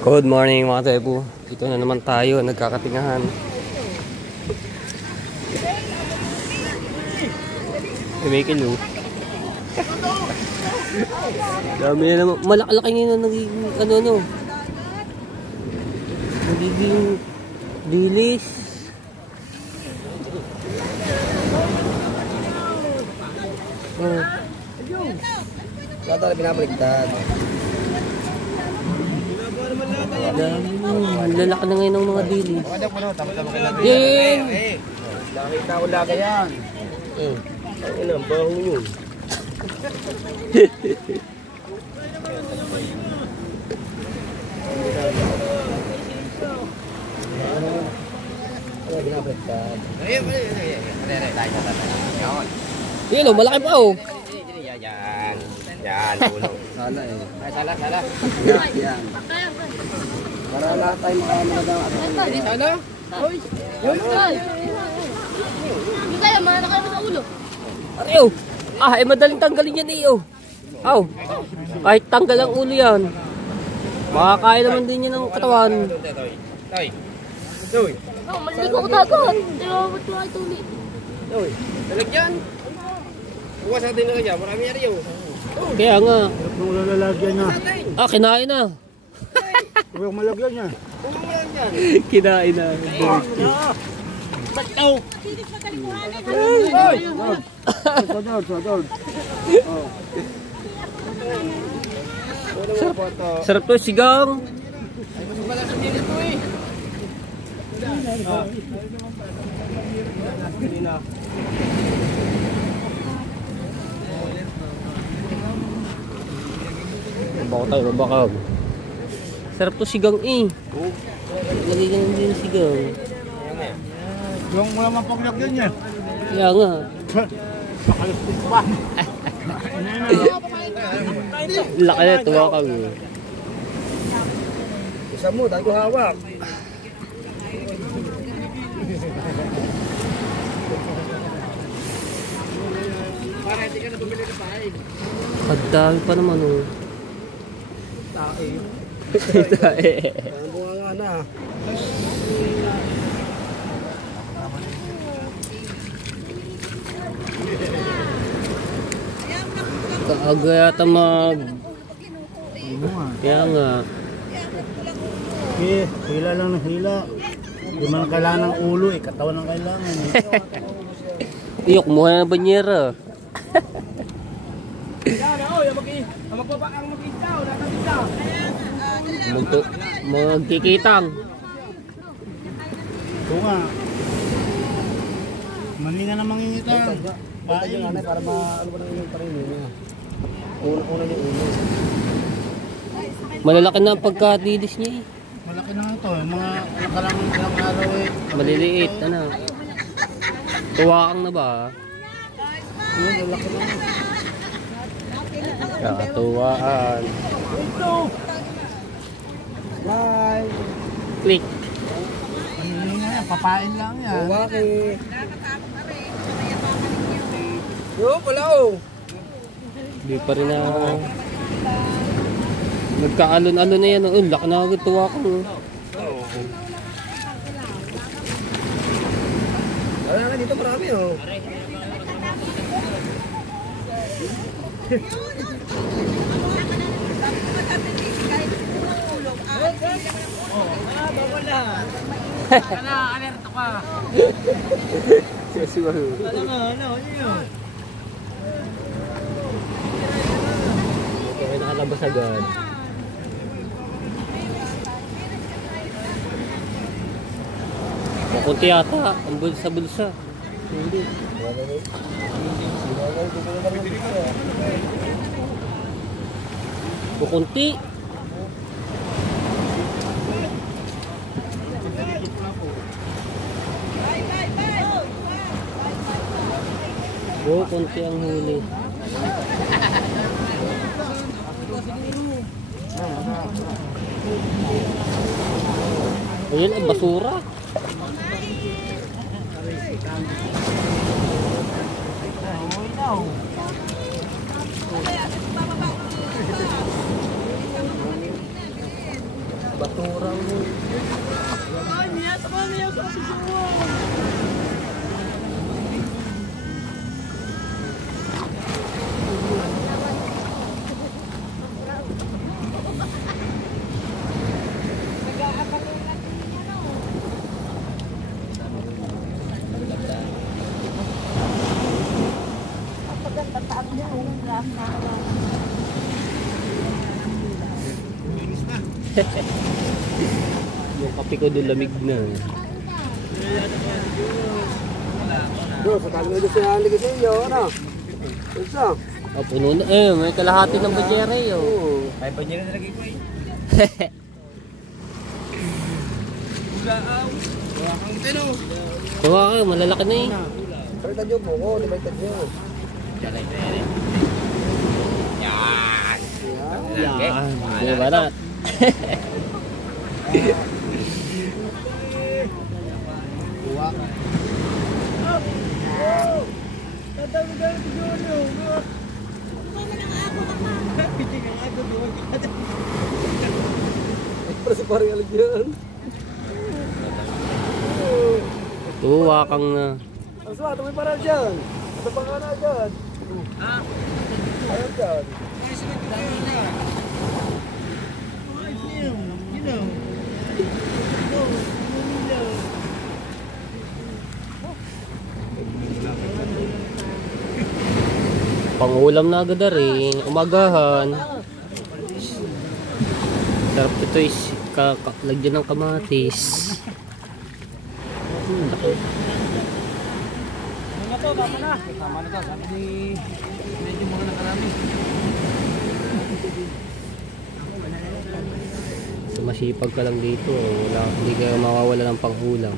Good morning mga tebu. Dito na naman tayo, nagkakatingahan. May kilo. Dami na naman. Malaki-laki nyo na nagiging ano. Nagiging dilis. Oh. Kaya tayo pinapaligtad. Lalaki na ngayon ng mga dilis. Yan! Nakita ko laga yan. Ang ina, baho yun. Kaya pinapaligtad. Yan o, malaki pa o. Yan, ulo. Sala eh. Ay, sala. Yan. Para lahat tayo makamagawa. Sala? Hoy! Hindi kaya, mahal kayo sa ulo. Ariyo! Madaling tanggalin yan eh o. Kahit tanggal ang ulo yan. Makakain naman din yan ng katawan. Maligo ko dagat. Hindi mo ba't mga ituli? Talagyan. Bukas natin na kaya, marami yan yun. Kaya nga. Kung lalagyan niya. Kinain na. Huwag malagyan niya. Kinain na. Ba't daw? Sadol. Sarap to, sigang. Baka tayo, mabakag. Sarap to, sigang eh. Lagay ka lang din sigang. Yung wala mapaglagyan niya. Kaya nga. Makalustis pa. Laki na, tuwa kami. Isa mo, dahil ko hawak. Pagdami pa naman oh. Tae. Ang bunga nga na. Kaaga yata mag... Kaya nga. Hila lang ng hila. Hindi man kailangan ng ulo eh. Katawan ang kailangan eh. Iyok mo na ng banyera. Magkikitang. Ito nga. Maninga na mangingitang. Paano nga na para maano ba na yung parin niya. Una yung ulo. Malalaki na ang pagkadilis niya eh. Malaki na nga ito. Mga ilang araw eh. Maliliit, ano. Tuwakang na ba? Malaki na. Katuwaan. Bye! Click. Ano nga yan? Papain lang yan. Waki! Yo, pala oh! Hindi pa rin na... Nagkaalon-alon na yan. Laki na agad tuwakang. Wala nga dito marami oh. Alerta ka. Sisiwaho. Ano yun? Okay, nakalabas agad. Makunti yata. Ang bulsa-bulsa. Hindi. Kukunti. Kunti ang huli. Ayun ang basura. Katurang mo. Yung kape ko doon lamig na. Doon, sa tabi doon siya ang ligay sa inyo, ano? Isa. Oh, puno na. May kalahati ng bajere yun. Oo. Ay, pa niya na lagi ko eh. Wala kang tino. Tawa ka, malalaki na eh. Baliktad nyo po ko, baliktad nyo. Yan. Di ba na? Para si parang alag yan. Tuwa kang na. Ang suwa, tumay parang dyan. Ito pa nga na dyan. Ha? Ayun dyan. Pangulam na agad rin. Umagahan. Sarap ito is lagyan ng kamatis. Tama na to. Sabi ni medyo mga nakarami. So, masipag ka lang dito. Hindi ka mawawala ng panghulam.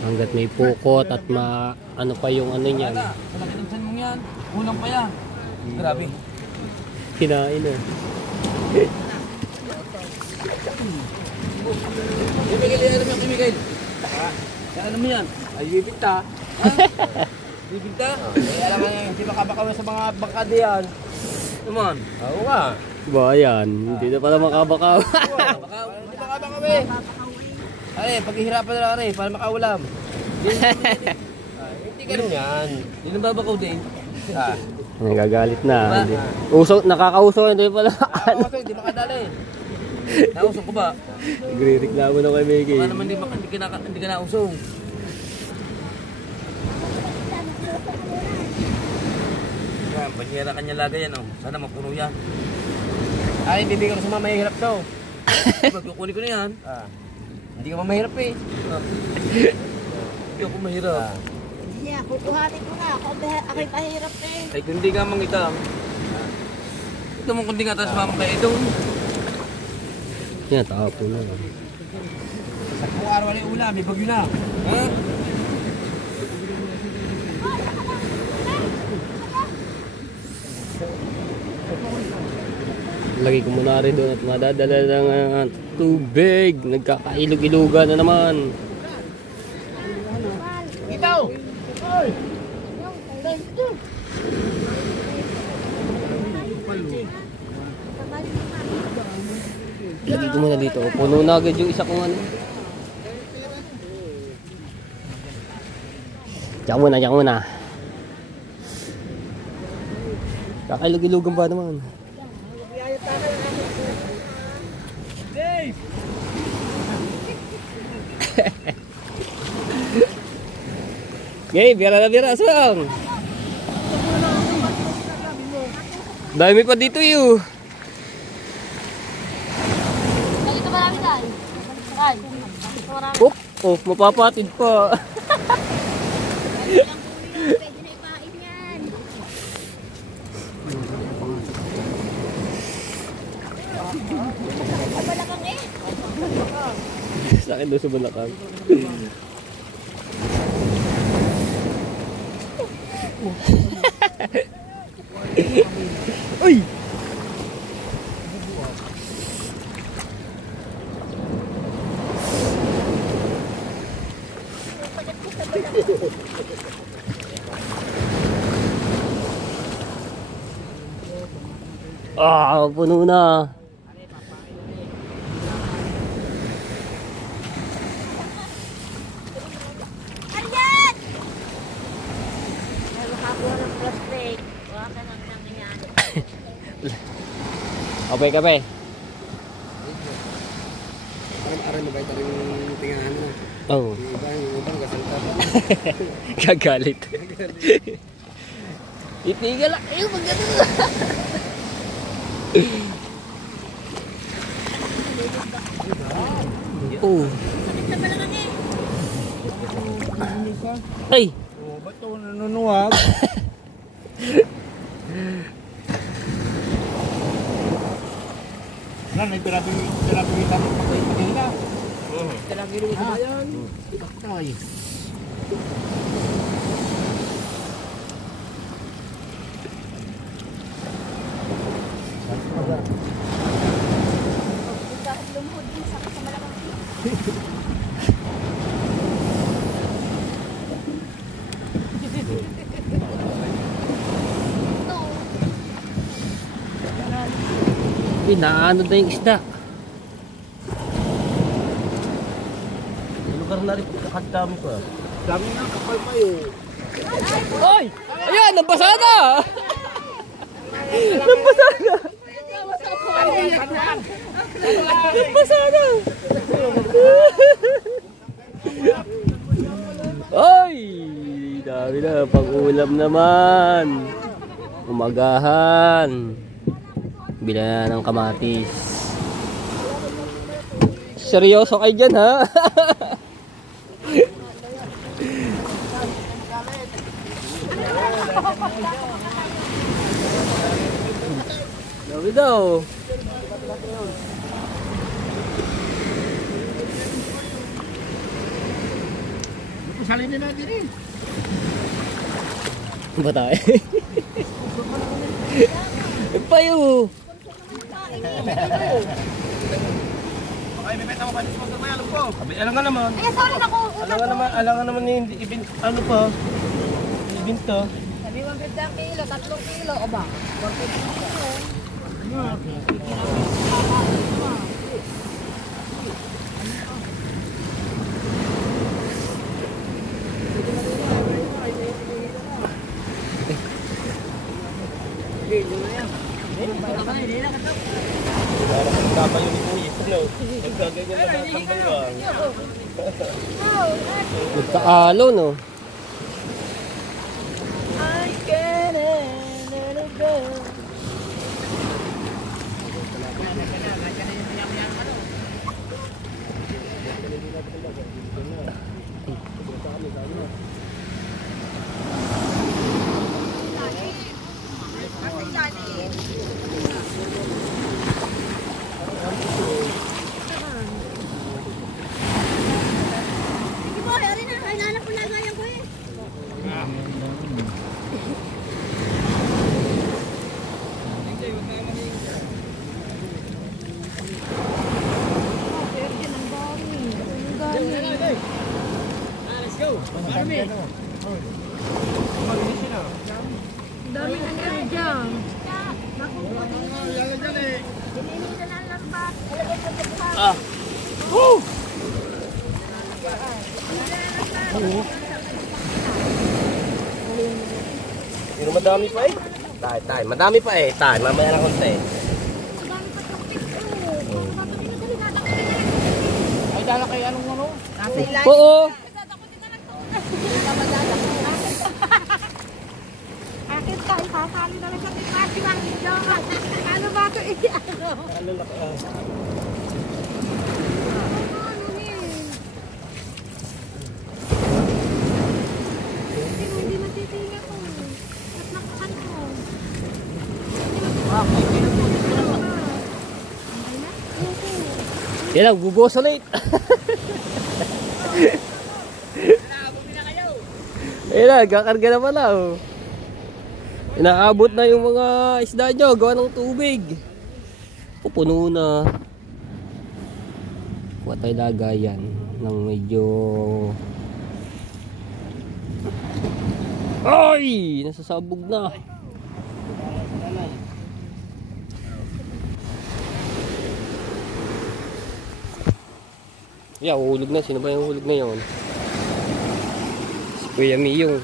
Hanggat may pukot at ano pa yung ano niyan. Malaki ng san mong yan. Ulang pa yan. Grabe. Kinain na. Miguel, alam mo yung Miguel? Ano mo yan? Ay, bibigta. Bibigta? Alam mo yan, hindi makabakaw sa mga bangkada yan. Naman. Oo nga. Diba yan? Hindi na pala makabakaw. Hindi makabakaw eh. Ay, paghihirapan na lang rin para makaulam. Hindi ganun yan. Hindi nang babakaw din. Nagagalit na. Uso, nakakauso. Hindi pala. Ako hindi makadali. Nausong ko ba? Nagre-reklamo na kay Mickey. Baka naman hindi ka nausong. Yan, paghihira kanya lagay yan oh. Sana mapuno yan. Ay, bibigyan ko sa mga mahihirap daw. Magkukunin ko na yan. Hindi ka mamahirap eh. Hindi ako mahirap. Hindi niya, kukuhanin ko na. Ako'y pahirap eh. Ay, kundi ka mang ita. Ito mong kundi nga tapos mamang kayo doon. Yan, tapo na. Sa kung araw wala yung ulam, may bagyo na. Ha? Lagi ko muna rin doon at madadala ng tubig. Nagkakailog-ilugan na naman. Itaw! Lagi ko muna dito. Puno na agad yung isa kong ano. Diyan muna, diyan muna. Kakailog-ilugan ba naman? Gay, bira na bira, aswang. Dami pa dito yun. Dito marami tayo. Saan? Dito marami. Oh, mapapatid pa. Pwede na ipain yan. Sa balakang eh. Sa akin doon sa balakang. Uy! Puno na. Kape. Aram mo ba ito rin tingahan mo? Oo. Yung ibang kasalta. Gagalit. Itigil lang. Ayun, maganda. Oh. Ay! Ba't ito nanunuwag? May pirabi-pirabi lang pagkain na. Talagiro ito ba yan? Ay. Naano na yung isda. Lugar na rin kakadami ko. Dami na kapal pa yun. Ay! Ayan! Nabasa na! Nabasa na! Nabasa na! Ay! Dami na. Pang-ulam naman. Umagahan. Bila ng kamatis. Seryoso kayo dyan, ha? Dami daw. Salinin natin eh. Ba tayo? Payo. Okay, may beta mo ba? Sponsor mo yan, alam ko. Alam nga naman. Ay, sorry na ko. Alam nga naman yung ibin, ano pa? Ibin to. Sabi 150 kilo, 3 kilo. O ba? 150 kilo. Kapayo ni Kuya. Nagkaganyan na tambay ba? Nagkaalo, no? I can't let it go. Sige po, hari na. Kailangan po lagayan ko eh. Daming nangyari dyan. Ah. Pero madami pa eh. Tay, madami pa eh. Tay, mamaya lang konti. Ay, dala kay anong ano? Oo. Akin ka, isasali na lang sa tikmasi ng idaman. Ano ba ito? Ano laki ah? Hindi matitinga ko. At nakakan ko. Yan lang, bubos ulit. Ayun na, kakarga na pala, oh. Inaabot na yung mga isda nyo, gawa ng tubig. Pupuno na. Kuha tayo lagayan ng medyo... Ay! Nasasabog na. Yeah, uhulog na. Sino ba yung uhulog na yun? Si Kuya Miyong.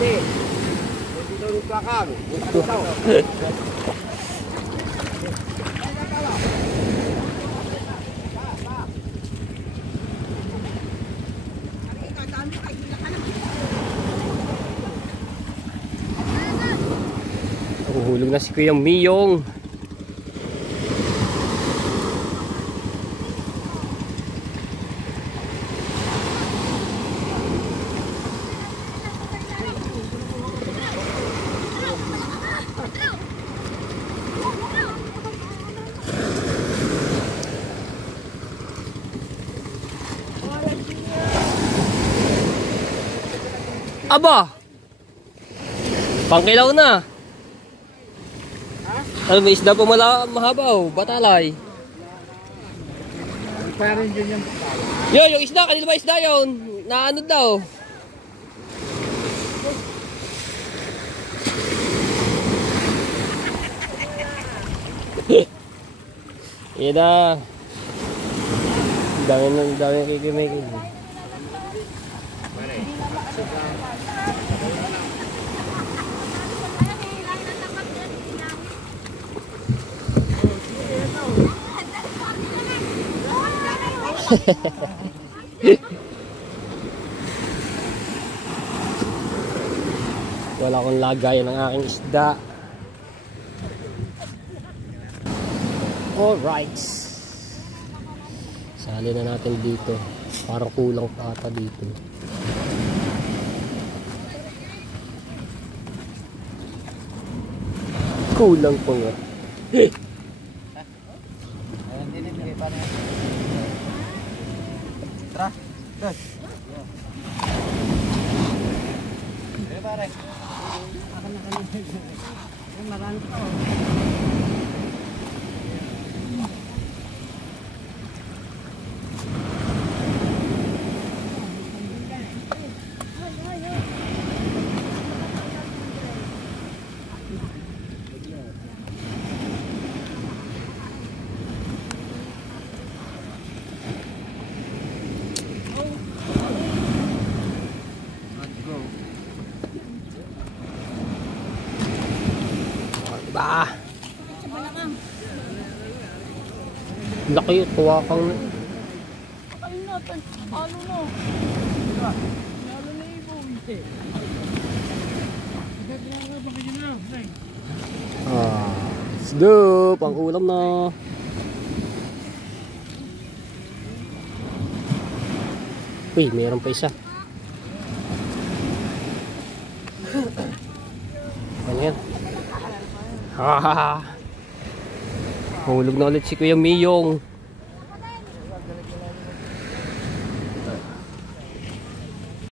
Hindi. Hindi daw yung kakang. Ano daw? Uhulog na si Kuya Miyong. Aba! Pangkilaw na. Ano may isda pa mahabaw? Batalay. Parang yun yung Yo, yung isda, kanina ba isda yun? Naano daw? Yan na. Dami kikimikil. Wala akong lagay ng aking isda. Alright. Sali na natin dito. Parang kulang pa ata dito. Kulang pa nga. Diba? Laki yung tuwakang na. Ayun natin. Ano na? Lalo na ibon. Let's go! Pang ulam na. Uy, mayroon pa isa. Ano yan? Hulog na ulit si Kuya Miyong.